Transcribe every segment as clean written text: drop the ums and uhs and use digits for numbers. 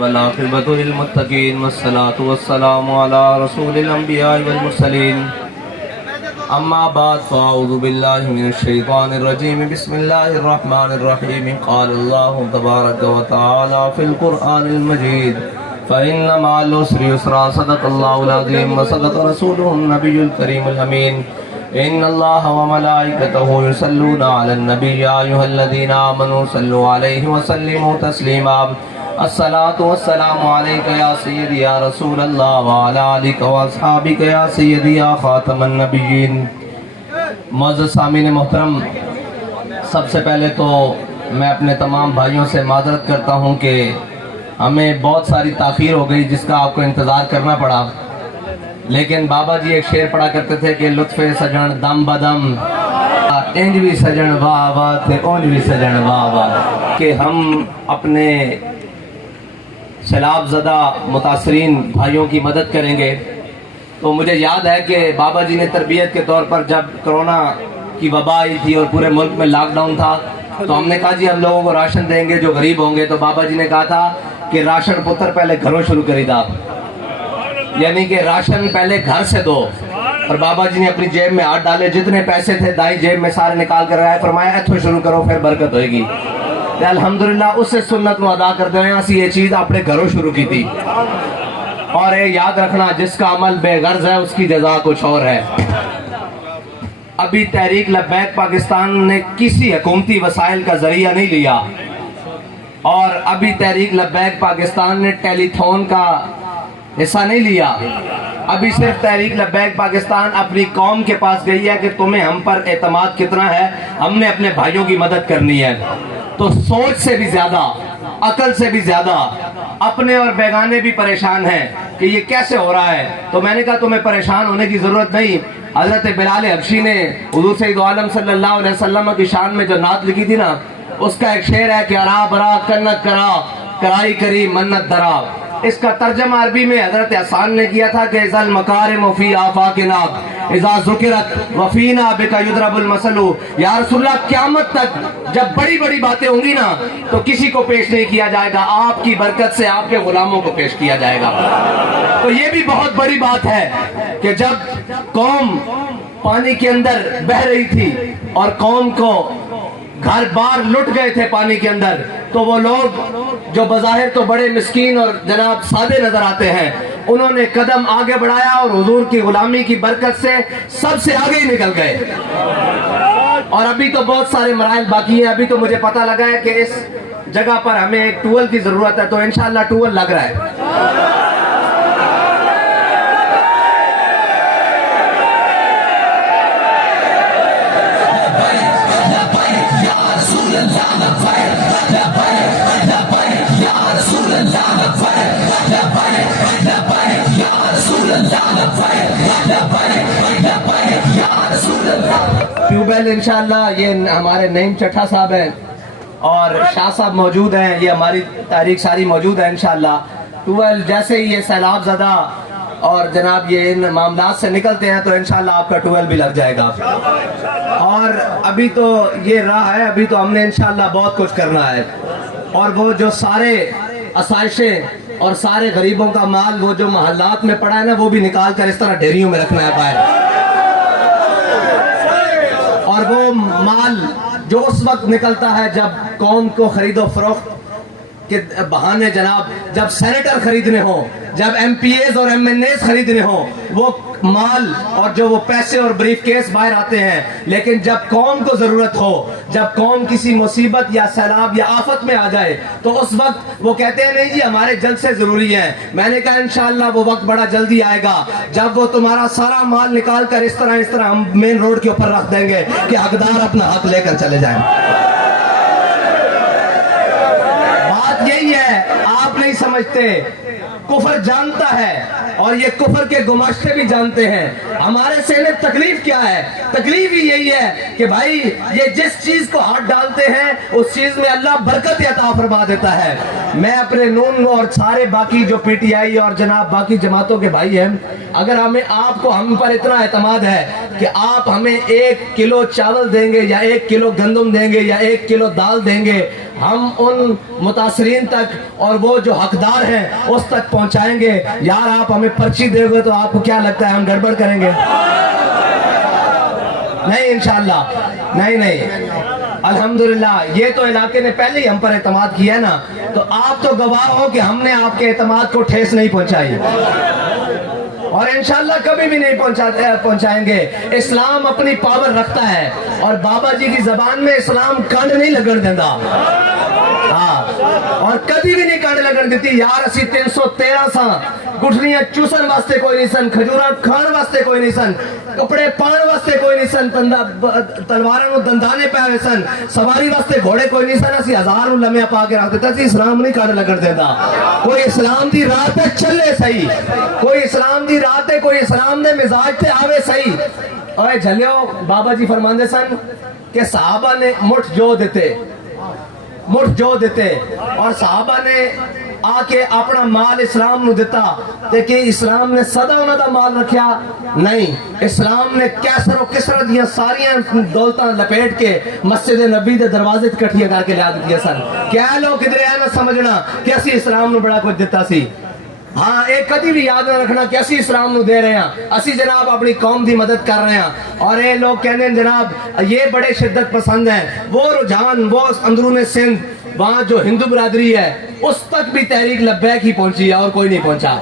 والعاقبۃ للمتقین والصلاۃ والسلام علی رسول الانبیاء والمرسلین اما بعد فاعوذ باللہ من الشیطان الرجیم بسم اللہ الرحمن الرحیم قال اللہ تبارک وتعالی فی القرآن المجید فإن مع العسر یسرا صدق اللہ العظیم وصدق رسولہ النبی الکریم الامین ان اللہ وملائکتہ یصلون علی النبی یا ایھا الذین آمنوا صلوا علیہ وسلموا تسلیما الصلاة والسلام علیکہ یا سیدی یا رسول اللہ وعلی آلک واصحابک یا سیدی یا خاتم النبیین۔ معزز سامعین محترم، سب سے پہلے تو میں اپنے تمام بھائیوں سے معذرت کرتا ہوں کہ ہمیں بہت ساری تاخیر ہو گئی جس کا آپ کو انتظار کرنا پڑا، لیکن بابا جی ایک شعر پڑھا کرتے تھے کہ لطف سجن دم بدم انج بھی سجن واہ واہ تھے اونج بھی سجن واہ واہ، کہ ہم اپنے سیلاب زدہ متاثرین بھائیوں کی مدد کریں گے۔ تو مجھے یاد ہے کہ بابا جی نے تربیت کے طور پر جب کرونا کی وبا آئی تھی اور پورے ملک میں لاک ڈاؤن تھا تو ہم نے کہا جی ہم لوگوں کو راشن دیں گے جو غریب ہوں گے، تو بابا جی نے کہا تھا کہ راشن پتر پہلے گھروں شروع کری دا، یعنی کہ راشن پہلے گھر سے دو۔ اور بابا جی نے اپنی جیب میں ہاتھ ڈالے، جتنے پیسے تھے دائیں جیب میں سارے نکال کر رہا ہے، فرمایا ایتھوں شروع کرو پھر برکت ہوئے گی۔ الحمدللہ اس سے سنت کو ادا کرتے ہیں، اسی یہ چیز اپنے گھروں شروع کی تھی۔ اور یہ یاد رکھنا جس کا عمل بے غرض ہے اس کی جزا کچھ اور ہے۔ ابھی تحریک لبیک پاکستان نے کسی حکومتی وسائل کا ذریعہ نہیں لیا، اور ابھی تحریک لبیک پاکستان نے ٹیلی تھون کا حصہ نہیں لیا۔ ابھی صرف تحریک لبیک پاکستان اپنی قوم کے پاس گئی ہے کہ تمہیں ہم پر اعتماد کتنا ہے، ہم نے اپنے بھائیوں کی مدد کرنی ہے۔ تو سوچ سے بھی زیادہ، عقل سے بھی زیادہ اپنے اور بیگانے بھی پریشان ہیں کہ یہ کیسے ہو رہا ہے۔ تو میں نے کہا تمہیں پریشان ہونے کی ضرورت نہیں۔ حضرت بلال حبشی نے حضور سید عالم صلی اللہ علیہ وسلم کی شان میں جو نعت لکھی تھی نا، اس کا ایک شعر ہے کہ ارا برا کنک کرا کرائی کری منت درا۔ اس کا ترجمہ عربی میں حضرت حسان نے کیا تھا کہ اذا المکارم فی آفاقنا اذا ذکرت وفینا بک یضرب المثل۔ یا رسول اللہ قیامت تک جب بڑی بڑی باتیں ہوں گی نا تو کسی کو پیش نہیں کیا جائے گا، آپ کی برکت سے آپ کے غلاموں کو پیش کیا جائے گا۔ تو یہ بھی بہت بڑی بات ہے کہ جب قوم پانی کے اندر بہ رہی تھی اور قوم کو گھر بار لٹ گئے تھے پانی کے اندر، تو وہ لوگ جو بظاہر تو بڑے مسکین اور جناب سادے نظر آتے ہیں، انہوں نے قدم آگے بڑھایا اور حضور کی غلامی کی برکت سے سب سے آگے ہی نکل گئے۔ اور ابھی تو بہت سارے مراحل باقی ہیں۔ ابھی تو مجھے پتہ لگا ہے کہ اس جگہ پر ہمیں ایک ٹوول کی ضرورت ہے، تو انشاءاللہ ٹوول لگ رہا ہے۔ ٹیوبویل انشاءاللہ یہ ہمارے نعیم چٹھا صاحب ہیں اور شاہ صاحب موجود ہیں، یہ ہماری تحریک ساری موجود ہے انشاءاللہ۔ ٹیوبویل جیسے ہی یہ سیلاب زدہ اور جناب یہ ان معاملات سے نکلتے ہیں تو انشاءاللہ آپ کا ٹیوبویل بھی لگ جائے گا۔ اور ابھی تو یہ راہ ہے، ابھی تو ہم نے انشاءاللہ بہت کچھ کرنا ہے، اور وہ جو سارے آسائشیں اور سارے غریبوں کا مال وہ جو محلات میں پڑا ہے نا وہ بھی نکال کر اس طرح ڈھیریوں میں رکھنا ہے باہر۔ اور وہ مال جو اس وقت نکلتا ہے جب قوم کو خرید و فروخت کے بہانے جناب جب سینیٹر خریدنے ہوں، جب ایم پی ایز اور ایم این ایز خریدنے ہوں، وہ مال اور جو وہ پیسے اور بریف کیس باہر آتے ہیں۔ لیکن جب قوم کو ضرورت ہو، جب قوم کسی مصیبت یا سیلاب یا آفت میں آ جائے تو اس وقت وہ کہتے ہیں نہیں جی ہمارے جلد سے ضروری ہے۔ میں نے کہا انشاءاللہ وہ وقت بڑا جلدی آئے گا جب وہ تمہارا سارا مال نکال کر اس طرح ہم مین روڈ کے اوپر رکھ دیں گے کہ حقدار اپنا حق لے کر چلے جائیں۔ بات یہی ہے، آپ نہیں سمجھتے، کفر جانتا ہے اور یہ کفر کے گماشتے بھی جانتے ہیں۔ ہمارے سینے تکلیف کیا ہے؟ تکلیف ہی یہی ہے کہ بھائی یہ جس چیز کو ہاتھ ڈالتے ہیں اس چیز میں اللہ برکت عطا فرما دیتا ہے۔ میں اپنے نون اور سارے باقی جو پی ٹی آئی اور جناب باقی جماعتوں کے بھائی ہیں، اگر ہم پر اتنا اعتماد ہے کہ آپ ہمیں 1 کلو چاول دیں گے یا 1 کلو گندم دیں گے یا 1 کلو دال دیں گے، ہم ان متاثرین تک اور وہ جو حقدار ہیں اس تک پہنچائیں گے. یار آپ ہمیں پرچی دے گے تو آپ کو کیا لگتا ہے ہم گڑبڑ کریں گے؟ نہیں انشاءاللہ نہیں. الحمدللہ یہ تو علاقے نے پہلے ہی ہم پر اعتماد کیا ہے نا, تو آپ تو گواہ ہو کہ ہم نے آپ کے اعتماد کو ٹھیس نہیں پہنچائی اور انشاءاللہ کبھی بھی نہیں پہنچائیں گے. اسلام اپنی پاور رکھتا ہے اور بابا جی کی زبان میں اسلام کنڈ نہیں لگن دیتا. ہاں, اور کبھی بھی نہیں کنڈ لگن دیتی. یار اسی 313 سا گٹھلیاں چوسن واسطے کوئی نہیں سن, کھجوراں کھان واسطے کوئی نہیں سن, کپڑے پان واسطے کوئی نہیں سن, تلواراں نو دندانے پہ ہوئے سن, سواری واسطے گھوڑے کوئی نہیں سن. اسی ہزار نو لمحے پا کے رکھ دیتا سی. اسلام نہیں کنڈ لگن دیتا. کوئی اسلام دی راہ تے چلے صحیح, کوئی اسلام دی راہ تے, کوئی اسلام دے مزاج تے آوے صحیح. اوے جھلیو بابا جی فرماندے سن کہ صحابہ نے مٹھ جو دیتے اور صحابہ نے آ کے اپنا مال اسلام نو دیتا تے کہ اسلام نے صدا انہاں دا مال رکھیا نہیں. اسلام نے کیسر و کسر دیاں ساریاں دولتاں لپیٹ کے مسجد نبی دے دروازے کٹھیاں کر کے لیا دیا سن. کیا لوگ کدھر ہے نہ سمجھنا کہ اسی اسلام نو بڑا کچھ دیتا سی. ہاں ایک کدی بھی یاد نہ رکھنا کہ اسی اسلام نو دے رہے ہیں, اسی جناب اپنی قوم دی مدد کر رہے ہیں. اور یہ لوگ کہنے جناب یہ بڑے شدت پسند ہیں. وہ رجحان وہ اندرون سندھ وہاں جو ہندو برادری ہے اس تک بھی تحریک لبیک ہی پہنچی ہے اور کوئی نہیں پہنچا.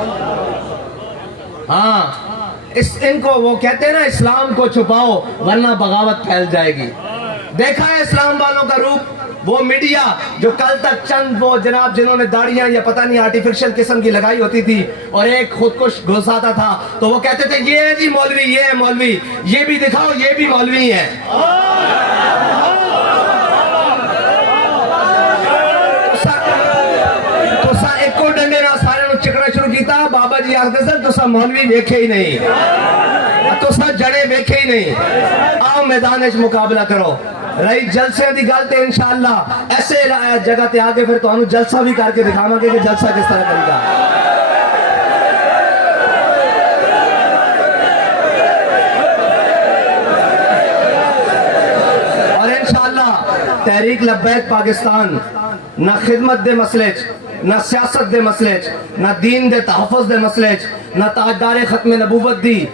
ہاں ان کو وہ کہتے ہیں نا اسلام کو چھپاؤ ورنہ بغاوت پھیل جائے گی. دیکھا ہے اسلام والوں کا روپ, وہ میڈیا جو کل تک چند وہ جناب جنہوں نے داڑیاں یا پتہ نہیں آرٹیفیشل قسم کی لگائی ہوتی تھی اور ایک خودکش گھساتا تھا تو وہ کہتے تھے یہ ہے جی مولوی, یہ ہے مولوی, یہ بھی دکھاؤ یہ بھی مولوی ہے. ایک ڈنڈے نہ سارے نو چکنا شروع کیتا. بابا جی آخر سر تسا مولوی ویکھے ہی نہیں, تسا جڑے ویکھے ہی نہیں. آؤ میدان وچ مقابلہ کرو. رہی جلسے دی گل تے انشاءاللہ ایسے جگہ تے آگے پھر تانوں جلسہ بھی کر کے دکھاواں گے کہ جلسہ کس طرح کرے گا. اور انشاءاللہ تحریک لبیک پاکستان نہ خدمت دے مسئلے نہ سیاست دے مسئلے نہ دین دے تحفظ دے مسئلے نہ تاجدار ختم نبوت دی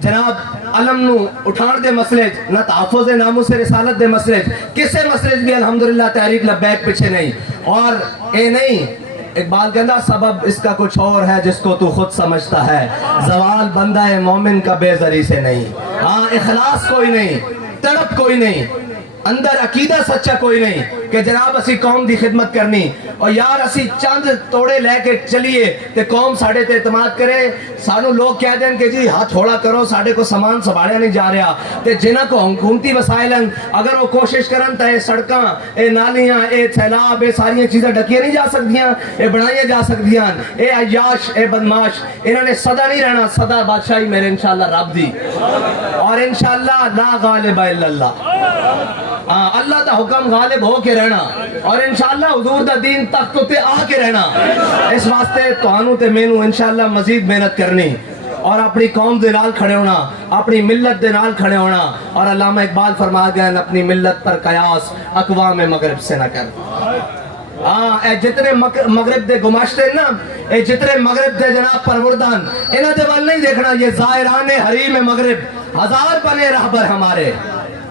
جناب علم نو اٹھان دے مسئلے نہ تحفظ ناموس رسالت دے مسئلے کسے مسئلے بھی الحمدللہ تحریک لبیک پیچھے نہیں. اور اے نہیں اقبال کہندا سبب اس کا کچھ اور ہے جس کو تو خود سمجھتا ہے, زوال بندہ مومن کا بے زری سے نہیں. ہاں اخلاص کوئی نہیں, تڑپ کوئی نہیں, اندر عقیدہ سچا کوئی نہیں کہ جناب اسی قوم دی خدمت کرنی اور یار اسی چند توڑے لے کے چلیے تے قوم ساڑھے تے اعتماد کرے. سانو لوگ کہہ دیں کہ جی ہاتھ تھوڑا کرو ساڑھے کو سامان سنبھالیا نہیں جا رہا تے جنہ کو حکومتی وسائل ہیں اگر وہ کوشش کرن تے سڑکاں اے نالیاں اے سیلاب اے ساری چیزیں ڈکیاں نہیں جا سکدیاں, اے بنائیاں جا سکدیاں. اے عیاش اے بدماش انہوں نے صدا نہیں رہنا, صدا بادشاہی میرے انشاءاللہ رب دی. اور انشاءاللہ لا غالب الا اللہ, اللہ دا حکم غالب ہو کے رہنا اور انشاءاللہ حضور دا دین تخت تے آ کے رہنا. اس واسطے توانوں تے مینوں انشاءاللہ مزید محنت کرنی اور اپنی قوم دے نال کھڑے ہونا, اپنی ملت دے نال کھڑے ہونا. اور علامہ اقبال فرما گئے اپنی ملت پر قیاس اقوام مغرب سے نہ کر. اے جتنے مغرب دے گماشتے نا, اے جتنے مغرب دے جناب پروردان انہاں دے وال نہیں دیکھنا. یہ زائران حریم مغرب ہزار بنے رہبر ہمارے.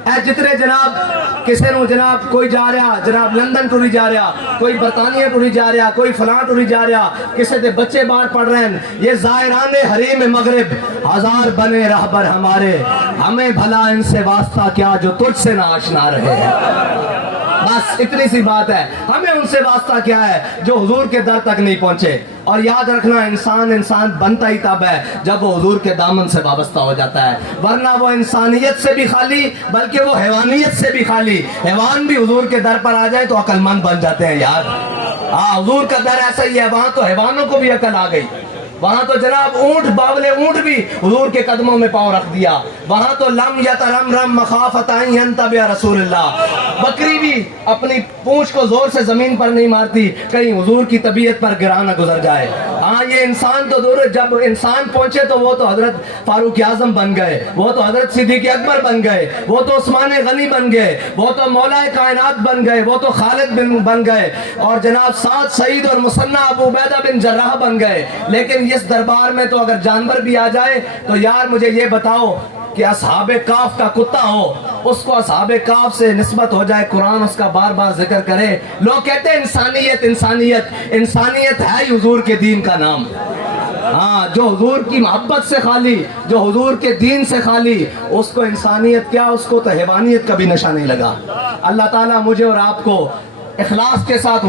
اے جتنے جناب کسے نو جناب کوئی جا رہا جناب لندن ٹوری جا رہا, کوئی برطانیہ ٹوری جا رہا, کوئی فلاں ٹوری جا رہا, کسے دے بچے باہر پڑھ رہے ہیں. یہ زائران حریم مغرب ہزار بنے رہبر ہمارے, ہمیں بھلا ان سے واسطہ کیا جو تجھ سے نہ آشنا رہے. بس اتنی سی بات ہے, ہمیں ان سے واسطہ کیا ہے جو حضور کے در تک نہیں پہنچے. اور یاد رکھنا انسان بنتا ہی تب ہے جب وہ حضور کے دامن سے وابستہ ہو جاتا ہے, ورنہ وہ انسانیت سے بھی خالی بلکہ وہ حیوانیت سے بھی خالی. حیوان بھی حضور کے در پر آ جائے تو عقل مند بن جاتے ہیں یار. حضور کا در ایسا ہی ہے, وہاں تو حیوانوں کو بھی عقل آ گئی. وہاں تو جناب اونٹ باولے اونٹ بھی حضور کے قدموں میں پاؤں رکھ دیا. وہاں تو لم یترمرم مخافت ان ینتبع رسول اللہ, بکری بھی اپنی پونچھ کو زور سے زمین پر نہیں مارتی کہیں حضور کی طبیعت پر گرا نہ گزر جائے. ہاں یہ انسان تو دور ہے، جب انسان پہنچے تو وہ تو حضرت فاروق اعظم بن گئے، وہ تو حضرت صدیق اکبر بن گئے، وہ تو عثمان غنی بن گئے، وہ تو مولا کائنات بن گئے، وہ تو خالد بن گئے، اور جناب سعد سعید اور مثنى ابو عبیدہ بن جراح بن گئے۔ لیکن اس دربار میں تو اگر جانور بھی آ جائے تو یار مجھے یہ بتاؤ کہ اصحاب کاف کا کتا ہو، اس کو اصحاب کاف سے نسبت ہو جائے، قرآن اس کا بار بار ذکر کرے، لوگ کہتے ہیں انسانیت انسانیت، انسانیت ہے ہی حضور کے دین کا نام۔ ہاں جو حضور کی محبت سے خالی، جو حضور کے دین سے خالی، اس کو انسانیت کیا، اس کو تو حیوانیت کا بھی نشہ نہیں لگا۔ اللہ تعالیٰ مجھے اور آپ کو اخلاص کے ساتھ